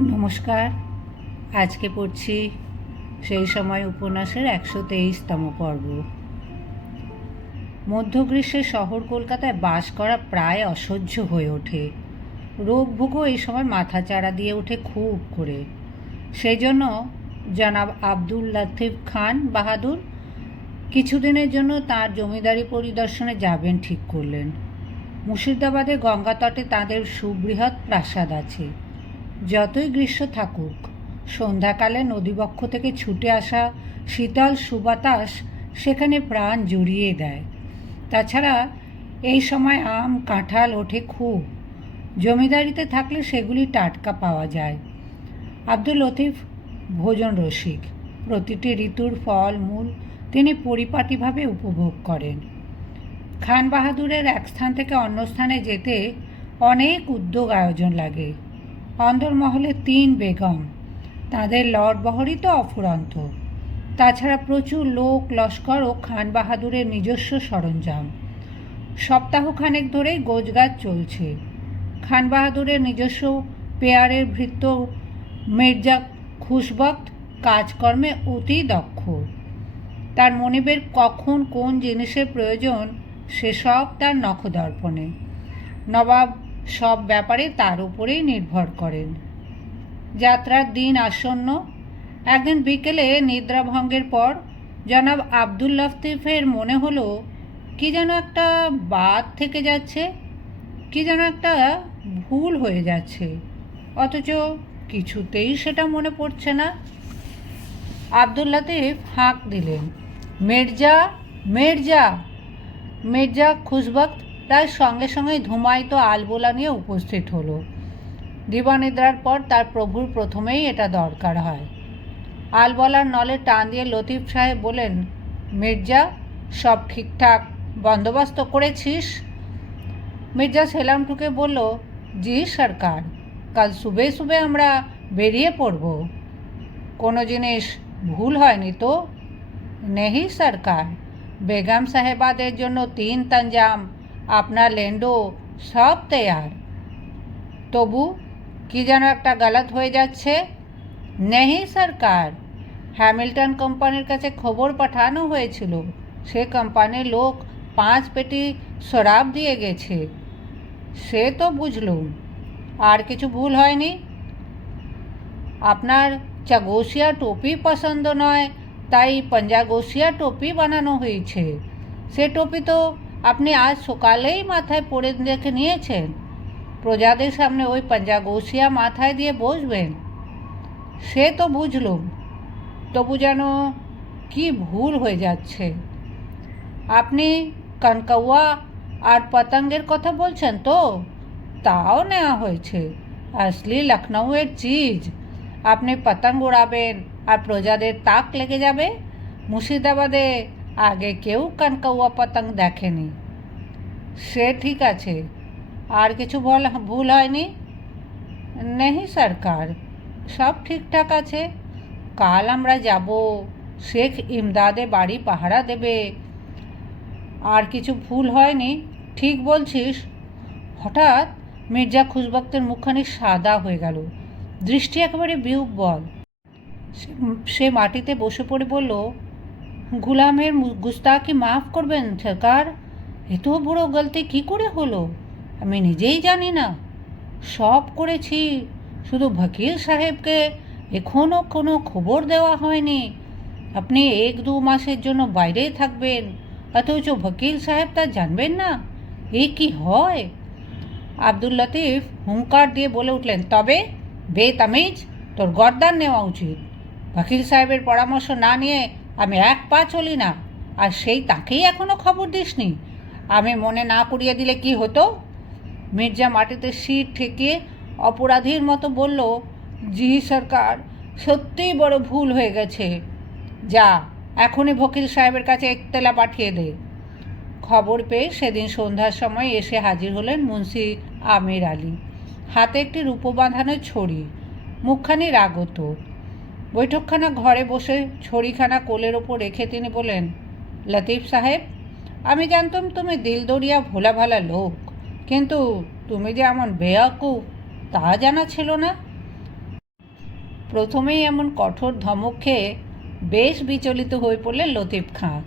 নমস্কার। আজকে পড়ছি সেই সময় উপন্যাসের একশো তেইশতম পর্ব। মধ্য গ্রীষ্মের শহর কলকাতায় বাস করা প্রায় অসহ্য হয়ে ওঠে। রোগ ভোগও এই সময় মাথা চাড়া দিয়ে ওঠে খুব করে। সেই জন্য জনাব আব্দুল লতিফ খান বাহাদুর কিছুদিনের জন্য তার জমিদারি পরিদর্শনে যাবেন ঠিক করলেন। মুর্শিদাবাদে গঙ্গা তটে তাঁদের সুবৃহৎ প্রাসাদ আছে। যতই গ্রীষ্ম থাকুক, সন্ধ্যাকালে নদীবক্ষ থেকে ছুটে আসা শীতল সুবাতাস সেখানে প্রাণ জুড়িয়ে দেয়। তাছাড়া এই সময় আম, কাঁঠাল ওঠে খুব। জমিদারিতে থাকলে সেগুলি টাটকা পাওয়া যায়। আব্দুল লতিফ, ভোজন রসিক। প্রতিটি ঋতুর ফল, মূল তিনি পরিপাটিভাবে উপভোগ করেন। খান বাহাদুরের এক স্থান থেকে অন্য স্থানে যেতে অনেক উদ্যোগ আয়োজন লাগে। অন্দরমহলে তিন বেগম। তাদের লড়বহরই তো অফুরন্ত। তাছাড়া প্রচুর লোক, লস্কর ও খান বাহাদুরের নিজস্ব সরঞ্জাম। সপ্তাহখানেক ধরেই গোজগাছ চলছে। খান বাহাদুরের নিজস্ব পেয়ারের ভৃত্য মির্জা খুশবক্ত কাজকর্মে অতি দক্ষ। তার মনিবের কখন কোন জিনিসের প্রয়োজন, সেসব তার নখদর্পণে। নবাব সব ব্যাপারে তার উপরেই নির্ভর করেন। যাত্রার দিন আসন্ন। একদিন বিকেলে নিদ্রাভঙ্গের পর জনাব আব্দুল লতিফের মনে হলো, কি যেন একটা বাদ থেকে যাচ্ছে, কি যেন একটা ভুল হয়ে যাচ্ছে। অথচ কিছুতেই সেটা মনে পড়ছে না। আব্দুল লতিফ হাঁক দিলেন, মির্জা মির্জা মির্জা খুশবক্ত তার সঙ্গে সঙ্গে ধুমায়িত আলবোলা নিয়ে উপস্থিত হলো। দিবানিদ্রার পর তার প্রভুর প্রথমেই এটা দরকার হয়। আলবলার নলে টান দিয়ে লতিফ সাহেব বলেন মির্জা, সব ঠিকঠাক? বন্দোবস্ত করেছিস? মির্জা সেলাম ঠুকে বলল, জি সরকার, কাল সুবে সুবে আমরা বেরিয়ে পড়ব। কোনো জিনিস ভুল হয়নি তো? নেহি সরকার, বেগম সাহেবাদের জন্য তিন তঞ্জাম আপনার লেন্ডো সব তৈয়ার। তবু কি যেন একটা গলত হয়ে যাচ্ছে। নেহি সরকার, হ্যামিল্টন কোম্পানির কাছে খবর পাঠানো হয়েছিল। সে কোম্পানির লোক পাঁচ পেটি শরাব দিয়ে গেছে। সে তো বুঝলুম আর কিছু ভুল হয়নি। আপনার চাগোসিয়া টোপি পছন্দ নয়, তাই পাঞ্জাগোসিয়া টোপি বানানো হয়েছে। সে টোপি তো আপনি আজ সকালেই মাথায় পরে দেখে নিয়েছেন। প্রজাদের সামনে ওই পাঞ্জাগোসিয়া মাথায় দিয়ে বসবেন। সে তো বুঝলুম, তবু যেন কি ভুল হয়ে যাচ্ছে। আপনি কনকৌয়া আর পতঙ্গের কথা বলছেন তো? তাও নেওয়া হয়েছে। আসলি লখনউয়ের চিজ। আপনি পতঙ্গ উড়াবেন আর প্রজাদের তাক লেগে যাবে। মুর্শিদাবাদে আগে কেউ কনকৌয়া পতঙ্গ দেখেনি। সে ঠিক আছে, আর কিছু বল ভুল হয়নি? নেই সরকার, সব ঠিকঠাক আছে। কাল আমরা যাব, শেখ ইমদাদে বাড়ি পাহারা দেবে। আর কিছু ভুল হয়নি? ঠিক বলছিস। হঠাৎ মির্জা খুশবক্তের মুখখানি সাদা হয়ে গেল। দৃষ্টি একেবারে বিউপ বল সে মাটিতে বসে পড়ে বলল গুলামের গুস্তাকি মাফ করবেন সরকার এত বড় গলতি কি করে হলো? আমি নিজেই জানি না। সব করেছি, শুধু ভকিল সাহেবকে এখনও কোনো খবর দেওয়া হয়নি। আপনি এক দু মাসের জন্য বাইরেই থাকবেন, অথচ ভকিল সাহেব তা জানবেন না? এ কি হয়? আব্দুল লতিফ হুঙ্কার দিয়ে বলে উঠলেন, তবে বেতামিজ, তোর গর্দান নেওয়া উচিত। ভকিল সাহেবের পরামর্শ না নিয়ে আমি এক পা চলি না, আর সেই তাকেই এখনও খবর দিসনি। আমি মনে না করিয়ে দিলে কি হতো? মির্জা মাটিতে শির ঠেকিয়ে অপরাধীর মতো বলল, জি সরকার, সত্যিই বড় ভুল হয়ে গেছে। যা, এখনই ভকিল সাহেবের কাছে একতেলা পাঠিয়ে দে। খবর পেয়ে সেদিন সন্ধ্যার সময় এসে হাজির হলেন মুন্সি আমির আলী। হাতে একটি রূপো বাঁধানো ছড়ি, মুখখানি রাগত। বৈঠকখানা ঘরে বসে ছড়িখানা কোলের ওপর রেখে তিনি বলেন লতিফ সাহেব, আমি জানতাম তুমি দিলদরিয়া ভোলা ভালা লোক, কিন্তু তুমি যে এমন বেয়াকুব তা জানা ছিল না? প্রথমেই এমন কঠোর ধমক খেয়ে বেশ বিচলিত হয়ে পড়লেন লতিফ খাঁ।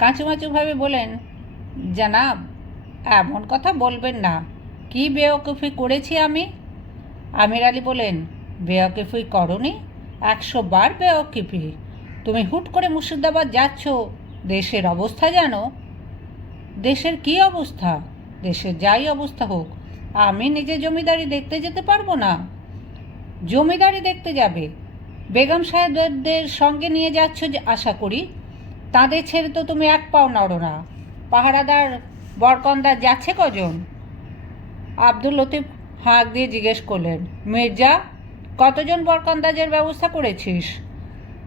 কাঁচুমাচুভাবে বলেন জানাব, এমন কথা বলবেন না, কি বেওকুফি করেছি আমি? আমির আলী বলেন বেওকুফি করনি? একশো বার বেওকুফি তুমি হুট করে মুর্শিদাবাদ যাচ্ছ, দেশের অবস্থা জানো। দেশের কি অবস্থা? দেশের যাই অবস্থা হোক, আমি নিজে জমিদারি দেখতে যেতে পারব না। জমিদারি দেখতে যাবে। বেগম সাহেবদের সঙ্গে নিয়ে যাচ্ছ যে আশা করি? তাদের ছেড়ে তো তুমি এক পাও নড়ো না। পাহারাদার বরকন্দার যাচ্ছে কজন? আব্দুল লতিফ হাঁক দিয়ে জিজ্ঞেস করলেন, মির্জা কতজন বরকন্দাজের ব্যবস্থা করেছিস?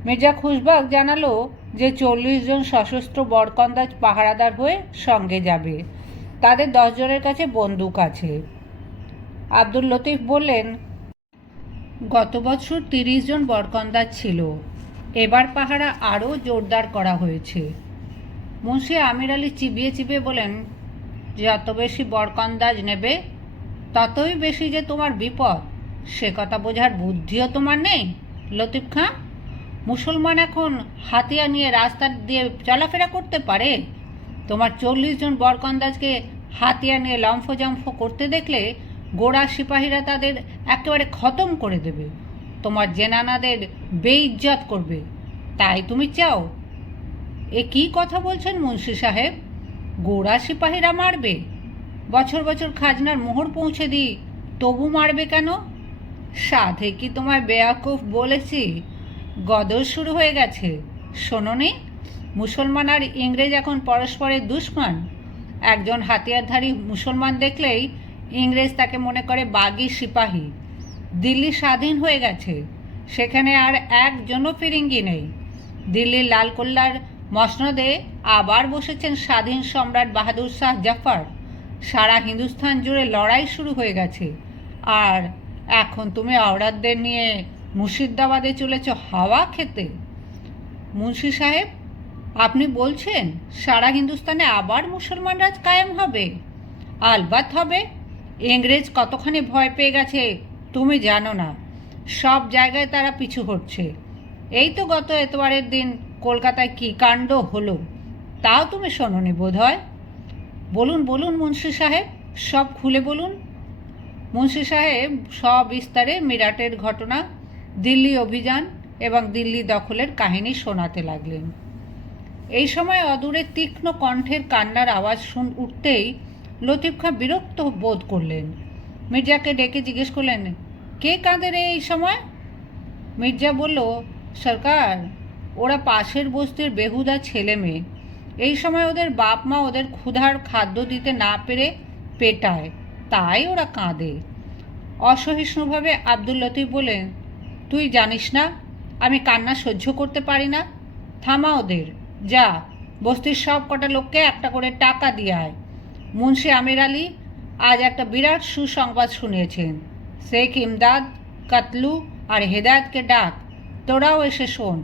মির্জা খুশবাগ জানালো যে চল্লিশ জন সশস্ত্র বরকন্দাজ পাহারাদার হয়ে সঙ্গে যাবে। তাদের দশ জনের কাছে বন্দুক আছে। আব্দুল লতিফ বললেন, গত বছর তিরিশ জন বরকন্দাজ ছিল। এবার পাহারা আরও জোরদার করা হয়েছে। মুন্সি আমির আলী চিবিয়ে চিবিয়ে বলেন, যত বেশি বরকন্দাজ নেবে, ততই বেশি যে তোমার বিপদ। সে কথা বোঝার বুদ্ধিও তোমার নেই, লতিফ খাঁ? মুসলমান এখন হাতিয়া নিয়ে রাস্তা দিয়ে চলাফেরা করতে পারে? তোমার চল্লিশ জন বরকন্দাজকে হাতিয়া নিয়ে লম্ফজম্ফ করতে দেখলে গোড়া সিপাহীরা তাদের একেবারে খতম করে দেবে। তোমার জেনানাদের বেইজ্জত করবে। তাই তুমি চাও? এ কি কথা বলছেন মুন্সি সাহেব? গোড়া সিপাহীরা মারবে? বছর বছর খাজনার মোহর পৌঁছে দিই, তবু মারবে কেন? সাধে কি তোমায় বেয়াকুফ বলেছি? গদর শুরু হয়ে গেছে। শোনোনি মুসলমান আর ইংরেজ এখন পরস্পরের দুশ্মন। একজন হাতিয়ারধারী মুসলমান দেখলেই ইংরেজ তাকে মনে করে বাগি সিপাহী। দিল্লি স্বাধীন হয়ে গেছে, সেখানে আর একজনও ফিরিঙ্গি নেই। দিল্লির লালকোল্লার মসনদে আবার বসেছেন স্বাধীন সম্রাট বাহাদুর শাহ জাফর। সারা হিন্দুস্থান জুড়ে লড়াই শুরু হয়ে গেছে। আর এখন তুমি আওরাতদের নিয়ে মুর্শিদাবাদে চলেছ হাওয়া খেতে। মুন্সি সাহেব, আপনি বলছেন সারা হিন্দুস্তানে আবার মুসলমান রাজ কায়েম হবে। আলবাত হবে। ইংরেজ কতখানি ভয় পেয়ে গেছে তুমি জানো না। সব জায়গায় তারা পিছু হটছে। এই তো গত এতবারের দিন কলকাতায় কী কাণ্ড হলো, তাও তুমি শোনোনি বোধ হয় বলুন বলুন মুন্সি সাহেব, সব খুলে বলুন। মুন্সি সাহেব সবিস্তারে মিরাটের ঘটনা, দিল্লি অভিযান এবং দিল্লি দখলের কাহিনী শোনাতে লাগলেন। এই সময় অদূরে তীক্ষ্ণ কণ্ঠের কান্নার আওয়াজ শুন উঠতেই লতিফ খাঁ বিরক্ত বোধ করলেন। মির্জাকে ডেকে জিজ্ঞেস করলেন, কে কাঁদে রে এই সময়? মির্জা বলল, সরকার, ওরা পাশের বস্তির বেহুদা ছেলে মেয়ে। এই সময় ওদের বাপ মা ওদের ক্ষুধার খাদ্য দিতে না পেরে পেটায়। তাই ওরা কাঁদে। অসহিষ্ণুভাবে আব্দুল লতিফ বলেন তুই জানিস না, আমি কান্না সহ্য করতে পারি না? থামা ওদের, যা, বস্তির সব কটা লোককে একটা করে টাকা দিয়ে আয়। মুন্সি আমির আলী আজ একটা বিরাট সুসংবাদ শুনিয়েছেন। শেখ ইমদাদ, কাতলু আর হেদায়তকে ডাক, তোরাও এসে শোন।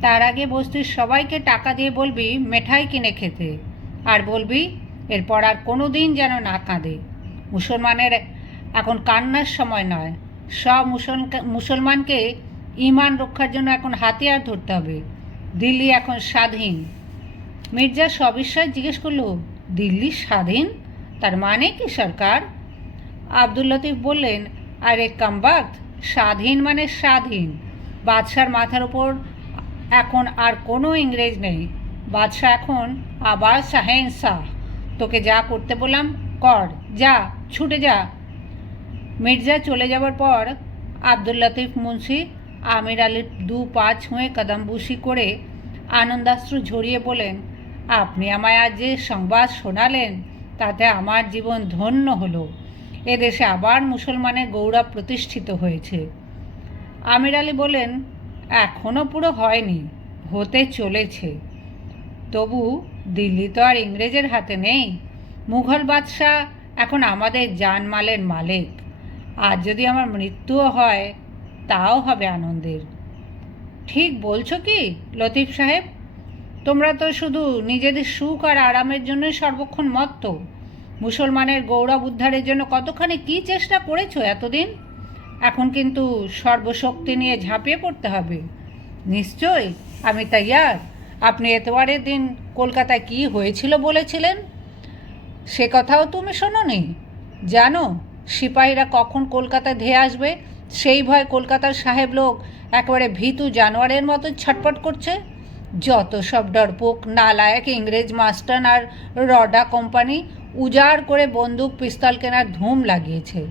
তার আগে বস্তির সবাইকে টাকা দিয়ে বলবি, মেঠাই কিনে খেতে। আর বলবি এরপর আর কোনো দিন যেন না কাঁদে। মুসলমানের এখন কান্নার সময় নয়। সব মুসল মুসলমানকে ইমান রক্ষার জন্য এখন হাতিয়ার ধরতে হবে। দিল্লি এখন স্বাধীন। মির্জা সবিস্ময় জিজ্ঞেস করল, দিল্লি স্বাধীন? তার মানে কি সরকার? আব্দুল লতিফ বললেন, আরে কামবাক স্বাধীন মানে স্বাধীন। বাদশার মাথার ওপর এখন আর কোনো ইংরেজ নেই। বাদশাহ এখন আবার শাহেন শাহ। তোকে যা করতে বললাম, কর, যা, ছুটে যা। মির্জা চলে যাবার পর আব্দুল লতিফ মুন্সি, আমির আলীর দু পা ছুঁয়ে কদমবুসি করে আনন্দাশ্রু ঝরিয়ে বলেন, আপনি আমায় আজ যে সংবাদ শোনালেন, তাতে আমার জীবন ধন্য হলো। এদেশে আবার মুসলমানের গৌরব প্রতিষ্ঠিত হয়েছে। আমির আলী বলেন এখনও পুরো হয়নি, হতে চলেছে। তবু দিল্লি তো আর ইংরেজের হাতে নেই। মুঘল বাদশাহ এখন আমাদের জানমালের মালিক। আর যদি আমার মৃত্যুও হয়, তাও হবে আনন্দের। ঠিক বলছো কি, লতিফ সাহেব? তোমরা তো শুধু নিজেদের সুখ আর আরামের জন্যই সর্বক্ষণ মত্ত। মুসলমানের গৌরব উদ্ধারের জন্য কতখানি কী চেষ্টা করেছ এতদিন? এখন কিন্তু সর্বশক্তি নিয়ে ঝাঁপিয়ে পড়তে হবে। নিশ্চয়ই, আমি তাইয়ার আপনি এতবারের দিন কলকাতায় কি হয়েছিল বলেছিলেন? সে কথাও তুমি শোনোনি। জানো, সিপাহীরা কখন কলকাতায় ধেয়ে আসবে? সেই ভয় কলকাতার সাহেব লোক একেবারে ভীতু জানোয়ারের মতো ছটপট করছে। যত সব ডরপোক, নালায়ক ইংরেজ মাস্টার আর রডা কোম্পানি উজাড় করে বন্দুক, পিস্তল কেনার ধুম লাগিয়েছে।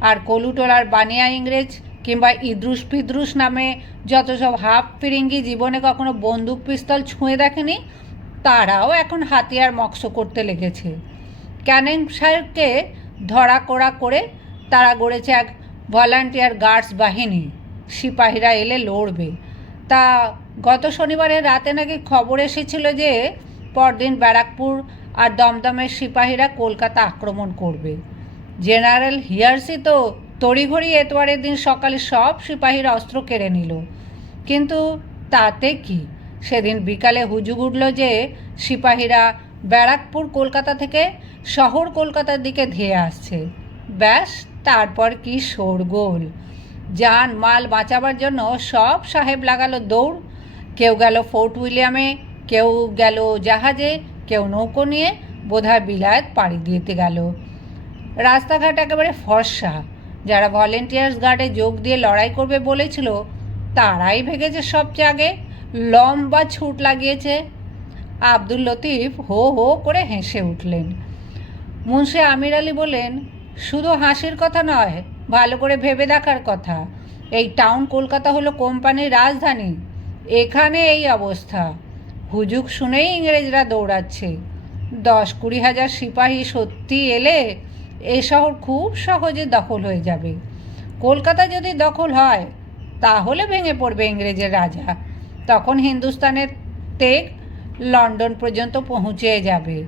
আর কলুটোলার বানিয়া ইংরেজ কিংবা ইদ্রুস ফিদ্রুস নামে যত সব হাফ ফিরিঙ্গি জীবনে কখনো বন্দুক পিস্তল ছুঁয়ে দেখেনি, তারাও এখন হাতিয়ার মক্স করতে লেগেছে। ক্যানিং সাহেবকে ধরা করা করে তারা গড়েছে এক ভলান্টিয়ার গার্ডস বাহিনী। সিপাহীরা এলে লড়বে। তা গত শনিবারের রাতে নাকি খবর এসেছিল যে পরদিন ব্যারাকপুর আর দমদমের সিপাহীরা কলকাতা আক্রমণ করবে। জেনারেল হিয়ার্সি তো তড়িঘড়ি এতবারের দিন সকালে সব সিপাহীরা অস্ত্র কেড়ে নিল। কিন্তু তাতে কি? সেদিন বিকালে হুজুগ উঠল যে সিপাহীরা ব্যারাকপুর কলকাতা থেকে শহর কলকাতার দিকে ধেয়ে আসছে। ব্যাস, তারপর কি শোরগোল। যান মাল বাঁচাবার জন্য সব সাহেব লাগালো দৌড়। কেউ গেল ফোর্ট উইলিয়ামে, কেউ গেল জাহাজে, কেউ নৌকো নিয়ে বোধহয় বিলায়ত পাড়ি দিতে গেল। রাস্তাঘাট একেবারে ফর্সা। যারা ভলেন্টিয়ার্স গার্ডে যোগ দিয়ে লড়াই করবে বলেছিল, তারাই ভেগেছে সবচেয়ে আগে লম্বা ছুট লাগিয়েছে। আব্দুল লতিফ হো হো করে হেসে উঠলেন। মুন্সি আমির আলী বললেন, শুধু হাসির কথা নয়, ভালো করে ভেবে দেখার কথা। এই টাউন কলকাতা হলো কোম্পানির রাজধানী। এখানে এই অবস্থা। হুজুগ শুনেই ইংরেজরা দৌড়াচ্ছে। দশ কুড়ি হাজার সিপাহী সত্যি এলে এ শহর খুব সহজে দখল হয়ে যাবে। কলকাতা যদি দখল হয়, তাহলে ভেঙে পড়বে ইংরেজের রাজা। তখন হিন্দুস্তানের তেগ লন্ডন পর্যন্ত পৌঁছে যাবে।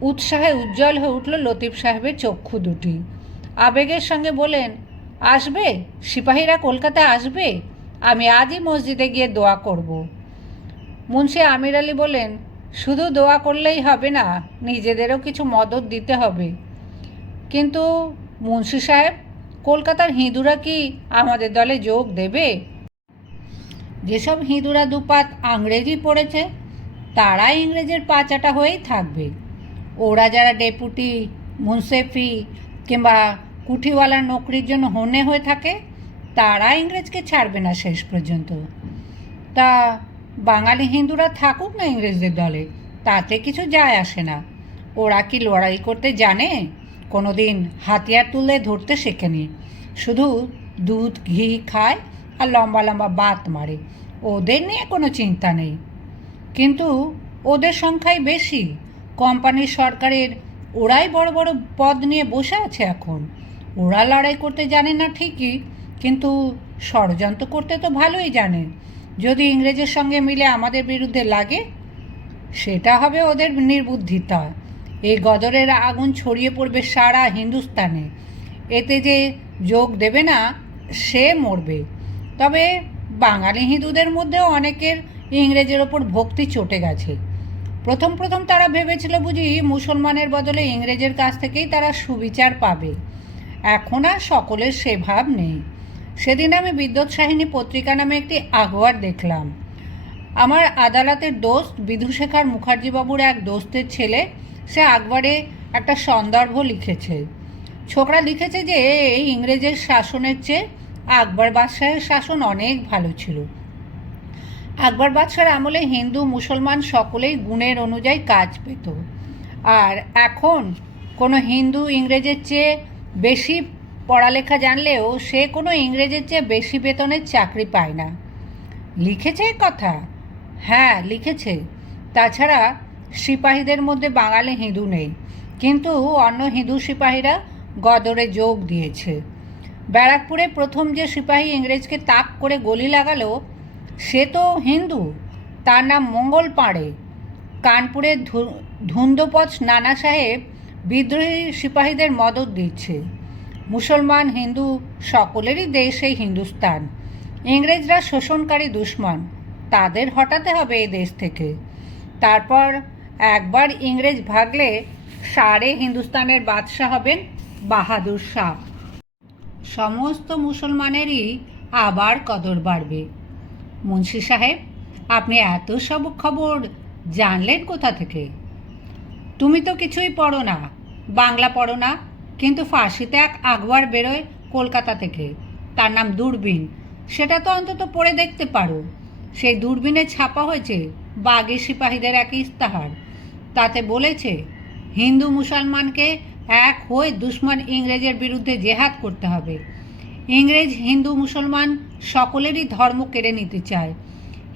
উৎসাহে উজ্জ্বল হয়ে উঠল লতিফ সাহেবের চক্ষু দুটি। আবেগের সঙ্গে বলেন আসবে? সিপাহীরা কলকাতায় আসবে? আমি আজই মসজিদে গিয়ে দোয়া করব। মুন্সি আমির আলী বলেন শুধু দোয়া করলেই হবে না, নিজেদেরও কিছু মদত দিতে হবে। কিন্তু মুন্সি সাহেব, কলকাতার হিঁদুরা কি আমাদের দলে যোগ দেবে? যেসব হিঁদুরা দুপাত আংরেজি পড়েছে, তারা ইংরেজের পাচাটা হয়েই থাকবে। ওরা যারা ডেপুটি, মুন্সেফি কিংবা কুঠিওয়ালার নকরির জন্য হনে হয়ে থাকে, তারা ইংরেজকে ছাড়বে না শেষ পর্যন্ত। তা বাঙালি হিন্দুরা থাকুক না ইংরেজদের দলে, তাতে কিছু যায় আসে না। ওরা কি লড়াই করতে জানে? কোনো দিন হাতিয়ার তুলে ধরতে শেখেনি। শুধু দুধ, ঘি খায় আর লম্বা লম্বা বাত মারে। ওদের নিয়ে কোনো চিন্তা নেই। কিন্তু ওদের সংখ্যাই বেশি। কোম্পানির সরকারের ওরাই বড় বড় পদ নিয়ে বসে আছে এখন। ওরা লড়াই করতে জানে না ঠিকই, কিন্তু ষড়যন্ত্র করতে তো ভালোই জানে। যদি ইংরেজের সঙ্গে মিলে আমাদের বিরুদ্ধে লাগে, সেটা হবে ওদের নির্বুদ্ধিতা। এই গদরের আগুন ছড়িয়ে পড়বে সারা হিন্দুস্তানে। এতে যে যোগ দেবে না, সে মরবে। তবে বাঙালি হিন্দুদের মধ্যেও অনেকের ইংরেজের ওপর ভক্তি চটে গেছে। প্রথম প্রথম তারা ভেবেছিল বুঝি মুসলমানের বদলে ইংরেজের কাছ থেকেই তারা সুবিচার পাবে। এখন আর সকলের সে ভাব নেই। সেদিন আমি বিদ্যুৎ সাহিনী পত্রিকা নামে একটি আগোয়ার দেখলাম। আমার আদালতের দোস্ত বিধুশেখর মুখার্জিবাবুর এক দোস্তের ছেলে সে আকবরে একটা সন্দর্ভ লিখেছে। ছোকরা লিখেছে যে, এই ইংরেজের শাসনের চেয়ে আকবর বাদশাহের শাসন অনেক ভালো ছিল। আকবর বাদশার আমলে হিন্দু, মুসলমান সকলেই গুণের অনুযায়ী কাজ পেত। আর এখন কোনো হিন্দু ইংরেজের চেয়ে বেশি পড়ালেখা জানলেও সে কোনো ইংরেজের চেয়ে বেশি বেতনের চাকরি পায় না। লিখেছে কথা? হ্যাঁ লিখেছে। তাছাড়া সিপাহীদের মধ্যে বাঙালি হিঁদু নেই। কিন্তু অন্য হিন্দু সিপাহীরা গদরে যোগ দিয়েছে। ব্যারাকপুরে প্রথম যে সিপাহী ইংরেজকে তাক করে গলি লাগালো, সে তো হিন্দু। তার নাম মঙ্গল পাঁড়ে। কানপুরের ধু- ধুন্দপথ নানা সাহেব বিদ্রোহী সিপাহীদের মদত দিচ্ছে। মুসলমান, হিন্দু সকলেরই দেশ হিন্দুস্তান। ইংরেজরা শোষণকারী দুশ্মন। তাদের হটাতে হবে এই দেশ থেকে। তারপর একবার ইংরেজ ভাগলে সারে হিন্দুস্তানের বাদশাহ হবেন বাহাদুর শাহ। সমস্ত মুসলমানেরই আবার কদর বাড়বে। মুন্সি সাহেব, আপনি এত সব খবর জানলেন কোথা থেকে? তুমি তো কিছুই পড়ো না, বাংলা পড়ো না, কিন্তু ফার্সিতে এক আকবর বেরোয় কলকাতা থেকে। তার নাম দূরবীন। সেটা তো অন্তত পড়ে দেখতে পারো। সেই দূরবীনে ছাপা হয়েছে বাগি সিপাহীদের এক ইস্তাহার তাতে বলেছে, হিন্দু মুসলমানকে এক হয়ে দুশ্মন ইংরেজের বিরুদ্ধে জেহাদ করতে হবে। ইংরেজ, হিন্দু, মুসলমান সকলেরই ধর্ম কেড়ে নিতে চায়।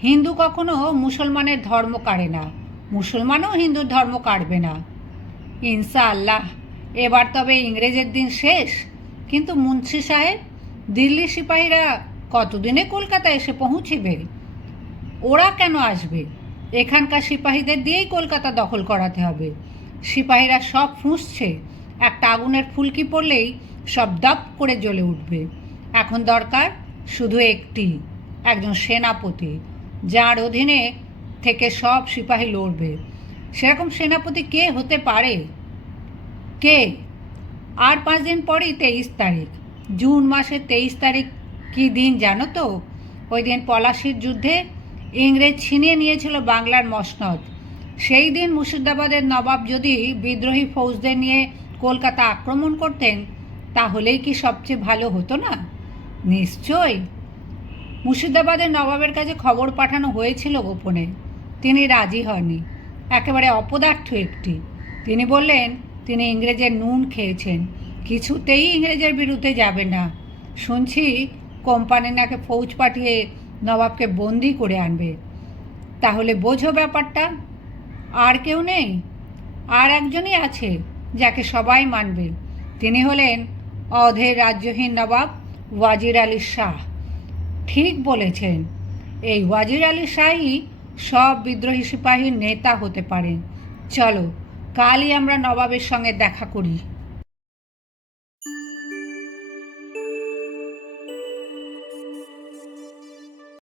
হিন্দু কখনো মুসলমানের ধর্ম কাড়ে না, মুসলমানও হিন্দুর ধর্ম কাড়বে না। ইনশাআল্লাহ, এবার তবে ইংরেজের দিন শেষ। কিন্তু মুন্সি সাহেব, দিল্লি সিপাহীরা কতদিনে কলকাতা এসে পৌঁছিবে? ওরা কেন আসবে? এখানকার সিপাহীদের দিয়েই কলকাতা দখল করাতে হবে। সিপাহীরা সব ফুঁসছে। একটা আগুনের ফুলকি পড়লেই সব দপ করে জ্বলে উঠবে। এখন দরকার শুধু একটি, একজন সেনাপতি, যার অধীনে থেকে সব সিপাহী লড়বে। সেরকম সেনাপতি কে হতে পারে? কে? আর পাঁচ দিন পরেই তেইশ তারিখ। জুন মাসের তেইশ তারিখ কি দিন জানো তো? ওই দিন পলাশির যুদ্ধে ইংরেজ ছিনিয়ে নিয়েছিল বাংলার মসনদ। সেই দিন মুর্শিদাবাদের নবাব যদি বিদ্রোহী ফৌজদের নিয়ে কলকাতা আক্রমণ করতেন, তাহলেই কি সবচেয়ে ভালো হতো না? নিশ্চয়ই। মুর্শিদাবাদের নবাবের কাছে খবর পাঠানো হয়েছিল গোপনে। তিনি রাজি হননি, একেবারে অপদার্থ একটি। তিনি বললেন, তিনি ইংরেজের নুন খেয়েছেন, কিছুতেই ইংরেজের বিরুদ্ধে যাবে না। শুনছি কোম্পানি নাকে ফৌজ পাঠিয়ে নবাবকে বন্দি করে আনবে। তাহলে বোঝো ব্যাপারটা, আর কেউ নেই, আর একজনই আছে যাকে সবাই মানবে। তিনি হলেন অধের রাজ্যহীন নবাব ওয়াজির আলী শাহ। ঠিক বলেছেন, এই ওয়াজির আলী শাহই সব বিদ্রোহী সিপাহীর নেতা হতে পারেন চলো, কালই আমরা নবাবের সঙ্গে দেখা করি।